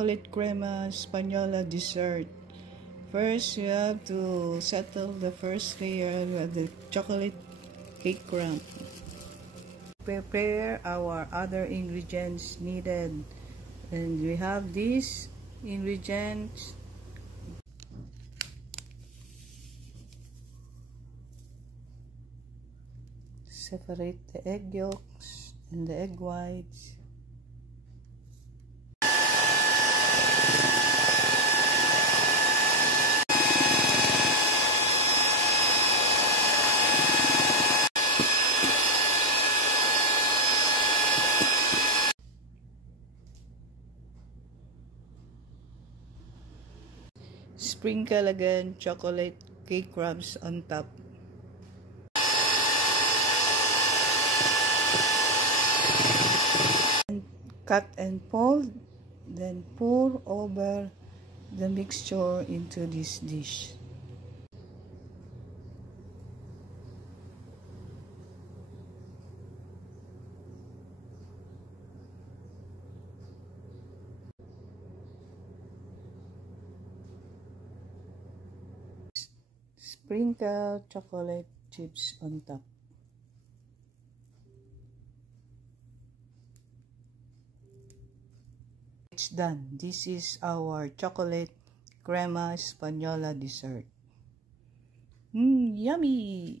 chocolate crema Española dessert. First, you have to settle the first layer with the chocolate cake crumb. Prepare our other ingredients needed, and we have these ingredients. Separate the egg yolks and the egg whites. Sprinkle again chocolate cake crumbs on top. Cut and fold, then pour over the mixture into this dish. Sprinkle chocolate chips on top. It's done. This is our chocolate crema Española dessert. Yummy!